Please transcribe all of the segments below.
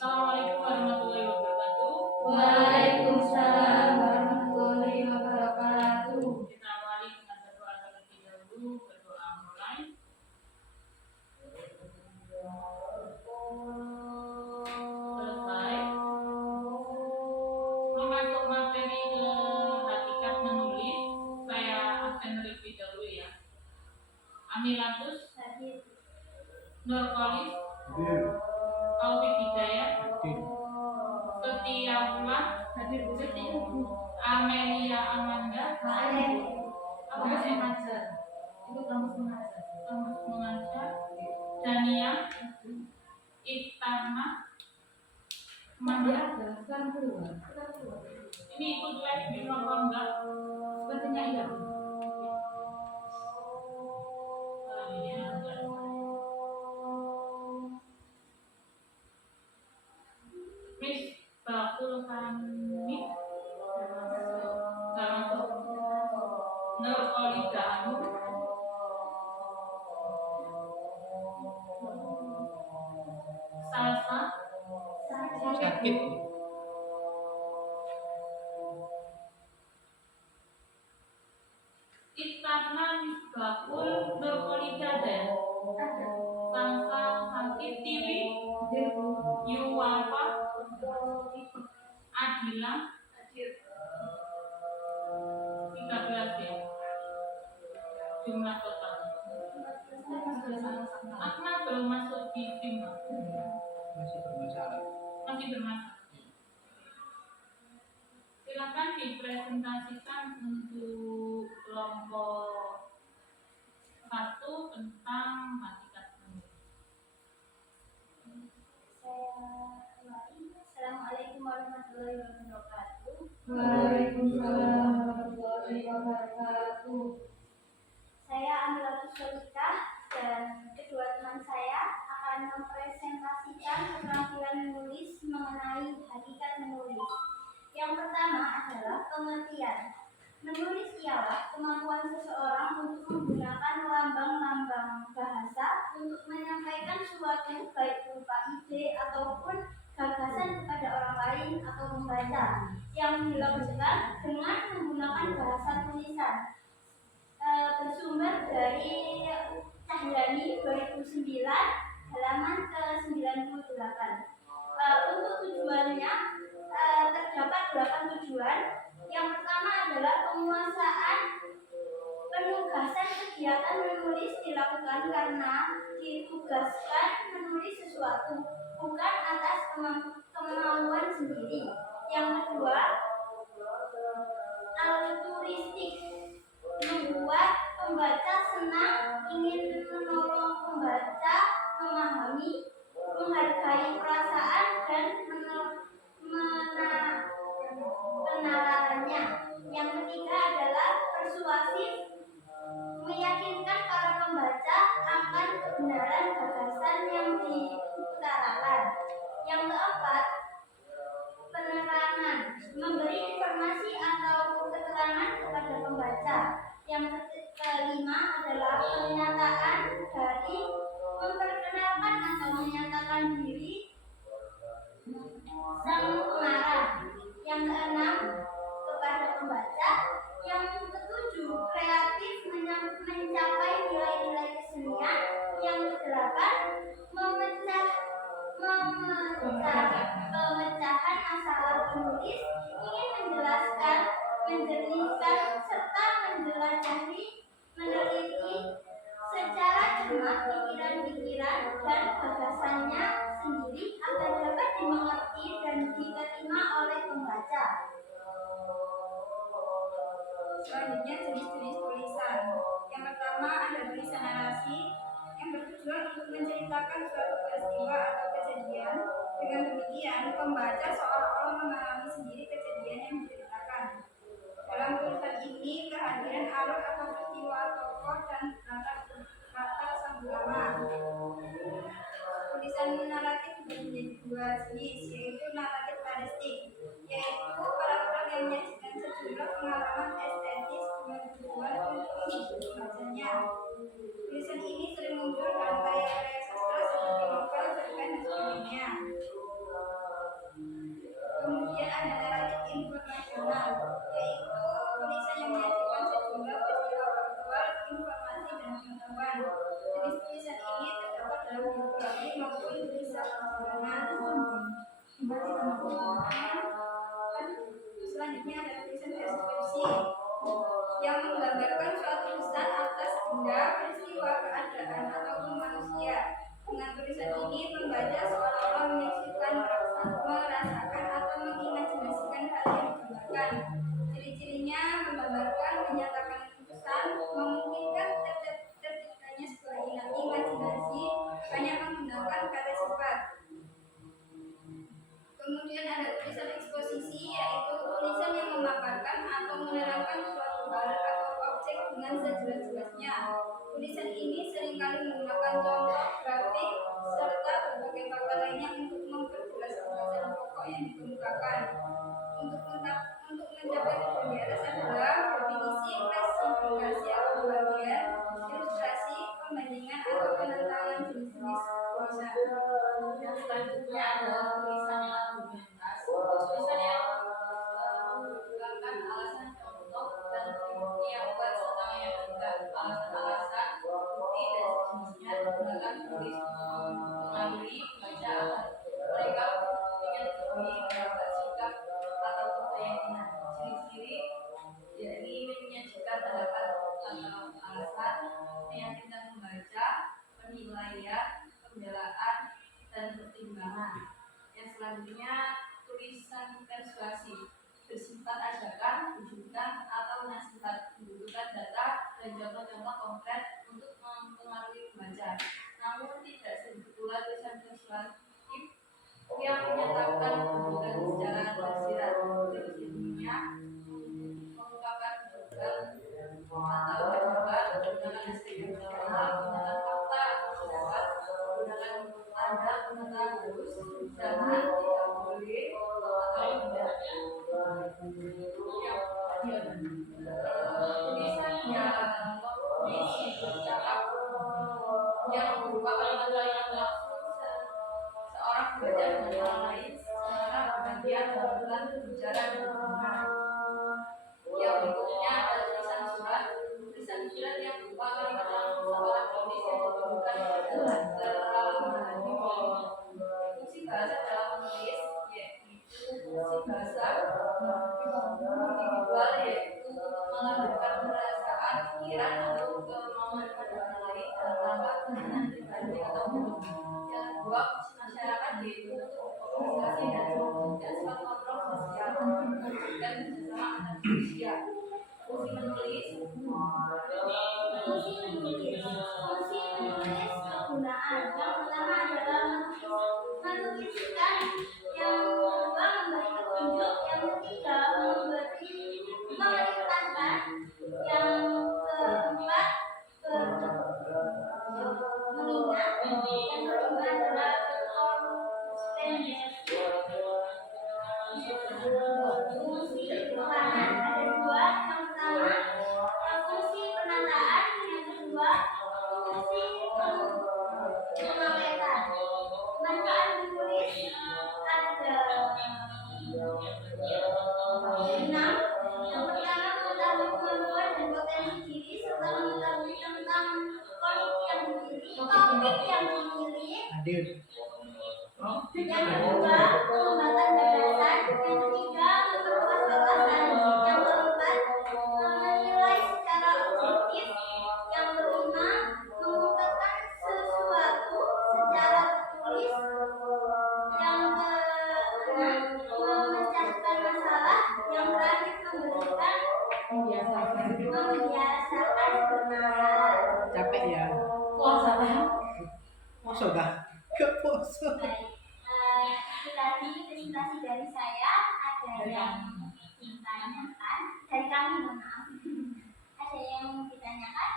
Assalamualaikum warahmatullahi wabarakatuh. Waalaikumsalam warahmatullahi wabarakatuh. Kita awali dengan berdoa terlebih dahulu. Berdoa mulai. Selesai. Memasuk materi ke hakikat menulis, saya absen terlebih dahulu ya. Amilatus Hadir. Nurkolis Taufik Hidayat Setiaullah Hadir. Amelia Amanda Kamus mengajar. Itu kamus mengajar. Kamus Mengajar Dania Iftana Dia ada sekarang keluar. Ini ikut live di apa enggak? Sepertinya iya. Miss Bakul Hamid Gak masuk. Nurkolida Anu Salsa Sakit. Iftana Misbahul Nurkolida dan Salsa Sakit Tiwi Yuwafa Adila 13 ya jumlah total. Akna belum masuk di tim, Masih bermasalah. masih bermasalah. Silakan dipresentasikan untuk kelompok 1 tentang hakikat menulis. Assalamualaikum warahmatullahi wabarakatuh. Waalaikumsalam warahmatullahi wabarakatuh. Saya Amilatus Solikah dan kedua teman saya akan mempresentasikan keterampilan menulis mengenai hakikat menulis. Yang pertama adalah pengertian. Menulis ialah kemampuan seseorang untuk menggunakan lambang-lambang bahasa untuk menyampaikan suatu baik berupa ide ataupun gagasan kepada orang lain atau membaca yang dilakukan dengan menggunakan bahasa tulisan. Bersumber dari Cahyani 2009 halaman ke-98. Untuk tujuannya terdapat 8 tujuan. Yang pertama adalah penguasaan penugasan kegiatan menulis dilakukan karena ditugaskan menulis sesuatu, bukan atas kemauan sendiri. Yang kedua, altruistik, membuat pembaca senang, ingin menolong pembaca, memahami, menghargai perasaan dan penalarannya. Yang ketiga adalah persuasif, meyakinkan para pembaca akan kebenaran gagasan yang diutarakan. Yang keempat, penerangan, memberi informasi atau keterangan kepada pembaca. Yang kelima adalah pernyataan dari memperkenalkan atau menyatakan diri sang pengarang. Yang keenam, kepada pembaca. Yang ketujuh, kreatif, mencapai nilai-nilai kesenian. Yang kedelapan, pemecahan masalah penulis, ingin menjelaskan, menjernihkan, serta menjelajahi, meneliti secara cermat pikiran-pikiran dan gagasannya sendiri agar dapat dimengerti dan diterima oleh pembaca. Selanjutnya jenis-jenis tulisan. Yang pertama ada tulisan narasi yang bertujuan untuk menceritakan suatu peristiwa atau kejadian. Dengan demikian, pembaca seolah-olah mengalami sendiri kejadian yang diceritakan. Dalam tulisan ini, kehadiran alur atau peristiwa tokoh dan latar sang ulama. Tulisan naratif menjadi dua jenis, yaitu naratif realistik, yaitu paragraf yang menyajikan sejumlah pengalaman estetis dengan tujuan untuk menghibur pembacanya. Tulisan ini sering muncul dalam karya-karya sastra seperti novel, cerpen, dan sebagainya. Kemudian ada tulisan eksposisi, yaitu tulisan yang memaparkan atau menerangkan suatu hal atau objek dengan sejelas-jelasnya. Tulisan ini seringkali menggunakan contoh grafik serta berbagai fakta lainnya untuk memperjelas pembahasan pokok yang dikemukakan. Untuk mencapai tujuan di atas adalah definisi, klasifikasi atau pembagian, ilustrasi, pembandingan atau penentangan jenis-jenis prosa. Yang selanjutnya adalah tulisan yang argumentatif. Tulisan yang menunjukkan alasan, contoh, dan bukti yang kuat serta menyebutkan alasan-alasan, bukti, dan sejenisnya digunakan tulis mengaliri membaca mereka ingin diketahui pendapat, sikap, atau keyakinan. Ciri-ciri yakni menyajikan pendapat atau alasan, meyakinkan membaca, penilaian, pembelaan, dan pertimbangan. Yang selanjutnya tulisan persuasif, bersifat ajakan, rujukan, atau nasihat, membutuhkan data dan contoh-contoh konkret untuk mempengaruhi pembaca. Namun tidak sedikit pula tulisan persuasif yang menyatakan kedudukan secara tersirat. Ciri-cirinya mengungkapkan kedudukan atau pendapat menggunakan istilah emosional, menggunakan fakta atau pendapat, menggunakan tanda penata harus, jangan, tidak boleh, atau tidak. Tulisan yang berisi bercakap yang berupa kalimat-kalimat langsung seorang pembaca dengan orang lain secara bergantian dalam berbicara dan berbicara. Yang berikutnya adalah tulisan surat. Tulisan surat yang berupa kalimat langsung seorang penulis yang ditujukan dalam menghadapi pembaca. Fungsi bahasa dalam menulis yaitu fungsi bahasa individual, yaitu menggambarkan perasaan, pikiran, atau kemauan pada orang lain dalam rangka kepentingan pribadi atau umum. Yang kedua, fungsi masyarakat yaitu untuk berkomunikasi dan mewujudkan suatu kontrol sosial untuk mewujudkan kerjasama antar manusia. Fungsi menulis kegunaan. Yang pertama adalah menuliskan, yang kedua memberi petunjuk, yang ketiga memerintahkan, yang keempat mengingat, yang kelima adalah fungsi peranan. Ada dua, yang pertama fungsi penataan, yang kedua fungsi pemameran. Manfaat menulis ada 6. Yang pertama mengetahui kemampuan dan potensi diri serta mengetahui tentang politik yang dimiliki, topik yang dimiliki. Hadir. Yang kedua pengembatan gagasan. Yang ketiga memperluas wawasan. Yang keempat menilai secara objektif. Yang kelima mengungkapkan sesuatu secara tertulis. Yang keenam memecahkan masalah. Yang terakhir memberikan, membiasakan benar. Capek ya. Puasa. Puasa dah. Gak puasa. Baik, itu tadi presentasi dari saya. Ada yang ditanyakan dari kami, mohon maaf. Ada yang ditanyakan?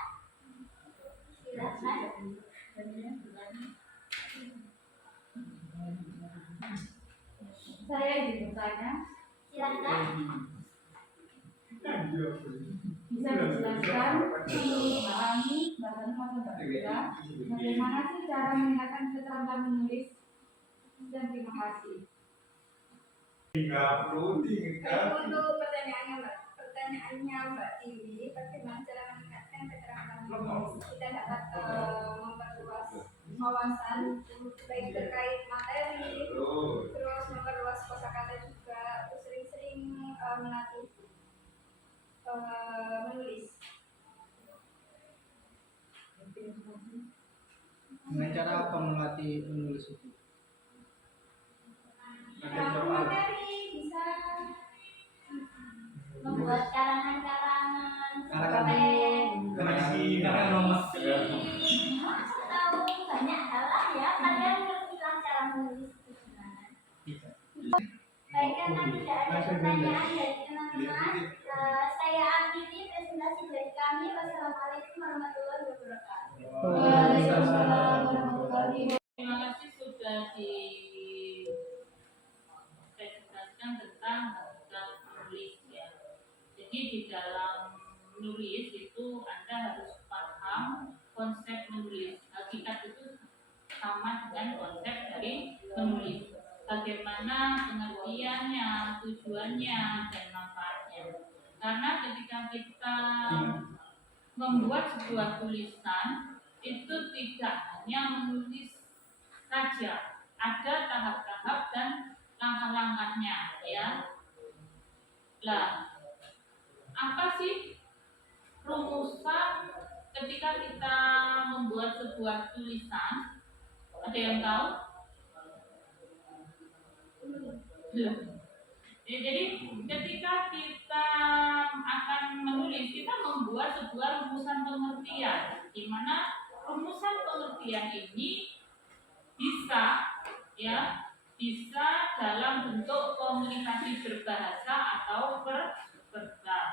Silakan. Saya ingin bertanya, Silakan. bisa dijelaskan untuk memahami bahasa Mbak Dira, bagaimana sih cara meningkatkan keterampilan menulis? Dan terima kasih. Baik, untuk pertanyaannya Mbak Tiwi, bagaimana cara meningkatkan keterampilan menulis? Kita dapat memperluas wawasan baik terkait materi, terus memperluas kosakata juga, terus sering-sering melatih menulis. Dengan cara apa melatih menulis itu? Materi bisa Membuat karangan-karangan, Karangan. cerpen, tahu banyak hal lah ya. Kalian ngerti lah cara menulis itu gimana. Karena tidak ada pertanyaan dari teman-teman, saya akhiri presentasi dari kami. Wassalamualaikum warahmatullahi wabarakatuh. Waalaikumsalam warahmatullahi wabarakatuh. Terima kasih sudah dipresentasikan tentang hakikat menulis ya. Jadi di dalam menulis itu Anda harus paham konsep menulis. Hakikat itu sama dengan konsep dari menulis. Bagaimana pengertiannya, tujuannya, dan manfaatnya. Karena ketika kita membuat sebuah tulisan itu tidak hanya menulis saja, ada tahap-tahap dan langkah-langkahnya ya. Lah, apa sih rumusan ketika kita membuat sebuah tulisan? Ada yang tahu? Belum. Ya, jadi ketika kita akan menulis, kita membuat sebuah rumusan pengertian, di mana rumusan pengertian ini bisa dalam bentuk komunikasi berbahasa atau verbal,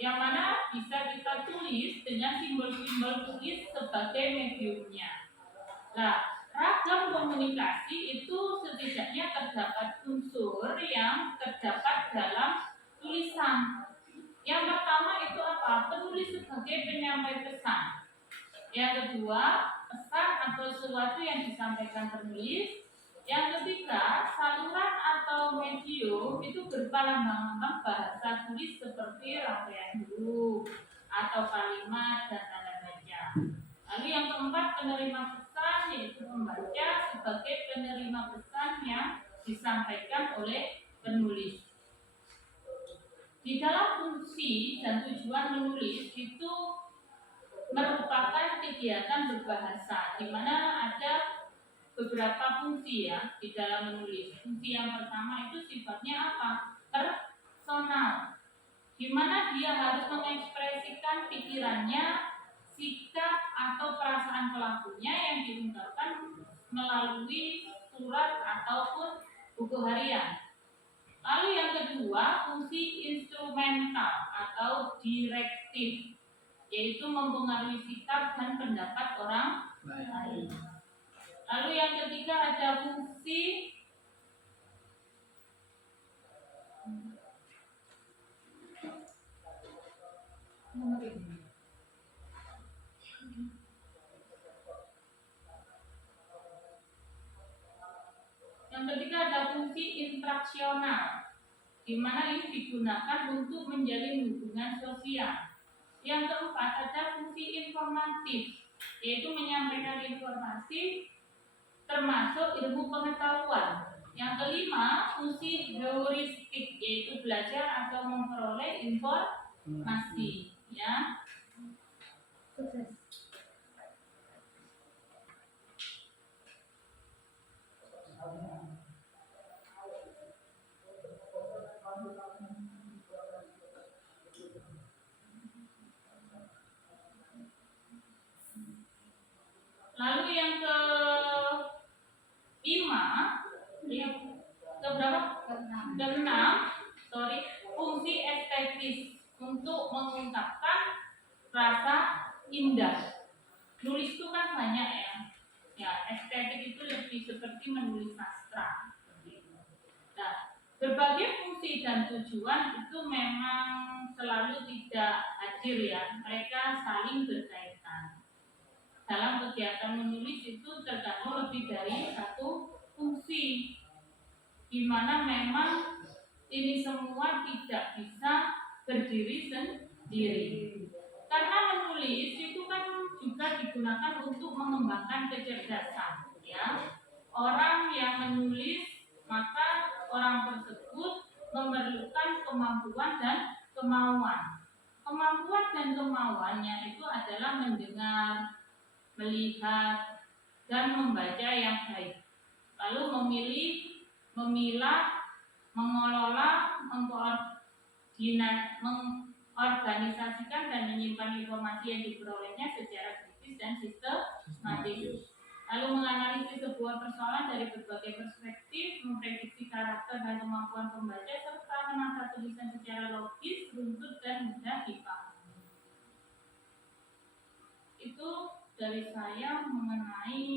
yang mana bisa kita tulis dengan simbol-simbol tulis sebagai mediumnya. Nah, ragam komunikasi itu setidaknya terdapat unsur yang terdapat dalam tulisan. Yang pertama itu apa? Penulis sebagai penyampai pesan. Yang kedua, pesan atau sesuatu yang disampaikan penulis. Yang ketiga, saluran atau medium itu berupa lambang-lambang bahasa tulis seperti rangkaian huruf atau kalimat dan tanda baca. Lalu yang keempat, penerima pesan, yaitu pembaca sebagai penerima pesan yang disampaikan oleh penulis. Di dalam fungsi dan tujuan menulis itu merupakan kegiatan berbahasa, di mana ada beberapa fungsi ya di dalam menulis. Fungsi yang pertama itu sifatnya apa? Personal, di mana dia harus mengekspresikan pikirannya, sikap atau perasaan pelakunya yang diungkapkan melalui surat ataupun buku harian. Lalu yang kedua, fungsi instrumental atau direktif, yaitu mempengaruhi sikap dan pendapat orang lain. Lalu yang ketiga ada fungsi interaksional, di mana ini digunakan untuk menjalin hubungan sosial. Yang keempat ada fungsi informatif, yaitu menyampaikan informasi termasuk ilmu pengetahuan. Yang kelima, fungsi heuristik, yaitu belajar atau memperoleh informasi. Ya. Sukses. Lalu yang keenam, fungsi estetis untuk mengungkapkan rasa indah. Nulis itu kan banyak ya. Ya, estetik itu lebih seperti menulis sastra. Nah, berbagai fungsi dan tujuan itu memang selalu tidak hadir ya. Mereka saling berkaitan. Dalam kegiatan menulis itu terkadang lebih dari satu fungsi, di mana memang ini semua tidak bisa berdiri sendiri. Karena menulis itu kan juga digunakan untuk mengembangkan kecerdasan, ya. Orang yang menulis, maka orang tersebut memerlukan kemampuan dan kemauan. Kemampuan dan kemauannya itu adalah mendengar, melihat, dan membaca yang baik. Lalu memilih, memilah, mengelola, mengorganisasikan dan menyimpan informasi yang diperolehnya secara kritis dan sistematis. Lalu menganalisis sebuah persoalan dari berbagai perspektif, memprediksi karakter karakter dan kemampuan pembaca serta menata tulisan secara logis, runtut dan mudah dipahami. Itu dari saya mengenai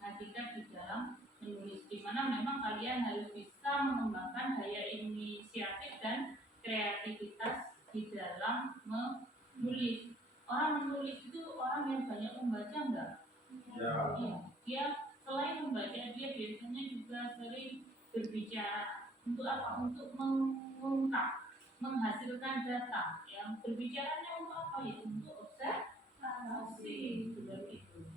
hakikat di dalam menulis, di mana memang kalian harus bisa mengembangkan daya inisiatif dan kreativitas di dalam menulis. Orang menulis itu orang yang banyak membaca enggak? Ya. Iya. Dia selain membaca, dia biasanya juga sering berbicara. Untuk apa? Untuk mengungkap, menghasilkan data. Yang berbicaranya untuk apa? Ya untuk observasi, seperti itu.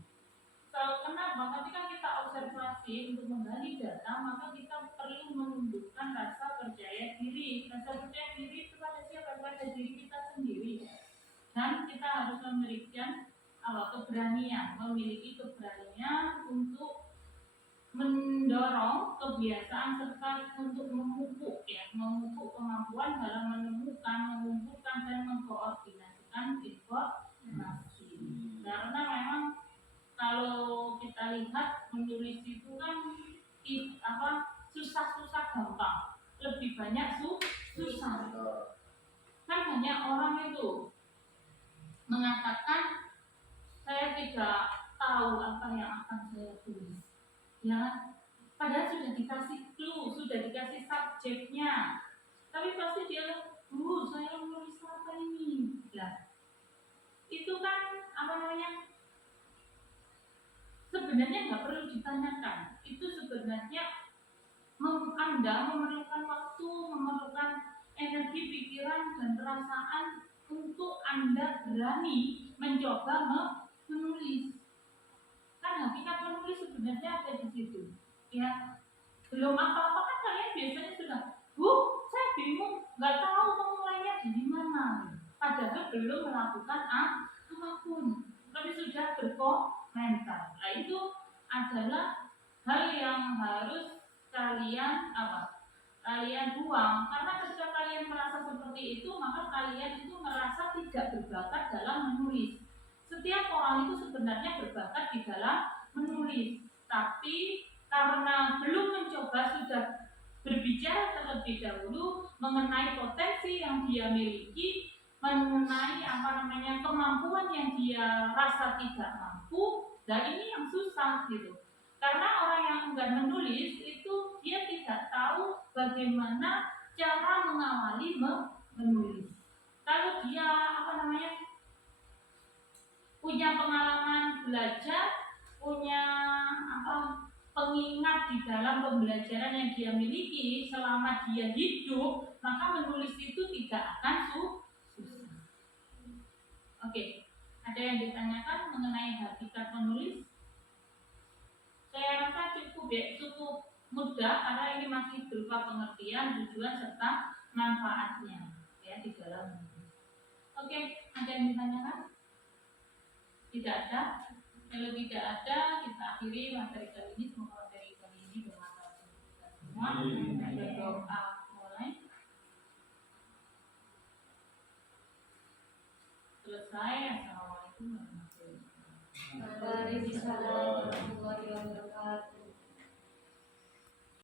Kenapa? Ketika kita observasi untuk menggali data, maka kita perlu menumbuhkan rasa percaya diri. Rasa percaya diri itu pada siapa? Pada diri kita sendiri. Dan kita harus memberikan keberanian, memiliki keberanian untuk mendorong kebiasaan serta untuk memupuk kemampuan dalam menemukan, mengumpulkan dan mengkoordinasikan informasi. Karena memang kalau kita lihat menulis itu kan susah-susah gampang, lebih banyak susah. Kan banyak orang itu mengatakan saya tidak tahu apa yang akan saya tulis, ya. Padahal sudah dikasih clue, sudah dikasih subjeknya, tapi pasti dia saya menulis apa ini? Lah, itu kan sebenarnya nggak perlu ditanyakan. Itu sebenarnya Anda memerlukan waktu, memerlukan energi pikiran dan perasaan untuk Anda berani mencoba menulis. Kan hakikat menulis sebenarnya ada di situ. Ya, belum apa-apa kan kalian biasanya sudah, saya bingung, nggak tahu memulainya dari mana. Padahal belum melakukan apapun, tapi sudah berkomentar. Nah, itu adalah hal yang harus kalian buang, karena ketika kalian merasa seperti itu, maka kalian itu merasa tidak berbakat dalam menulis. Setiap orang itu sebenarnya berbakat di dalam menulis, tapi karena belum mencoba, sudah berbicara terlebih dahulu mengenai potensi yang dia miliki, mengenai kemampuan yang dia rasa tidak mampu, dan ini yang susah gitu. Karena orang yang enggan menulis itu dia tidak tahu bagaimana cara mengawali menulis. Kalau dia punya pengalaman belajar, punya pengingat di dalam pembelajaran yang dia miliki selama dia hidup, maka menulis itu tidak akan susah. Oke, ada yang ditanyakan mengenai hakikat menulis? Saya rasa cukup mudah, karena ini masih berupa pengertian, tujuan serta manfaatnya ya di dalam menulis. Oke, ada yang ditanyakan? Tidak ada. Kalau tidak ada, kita akhiri materi kali ini. Semoga materi kali ini bermanfaat untuk kita semua. Ada doa mulai. Selesai. Assalamualaikum warahmatullahi wabarakatuh. Waalaikumsalam warahmatullahi wabarakatuh.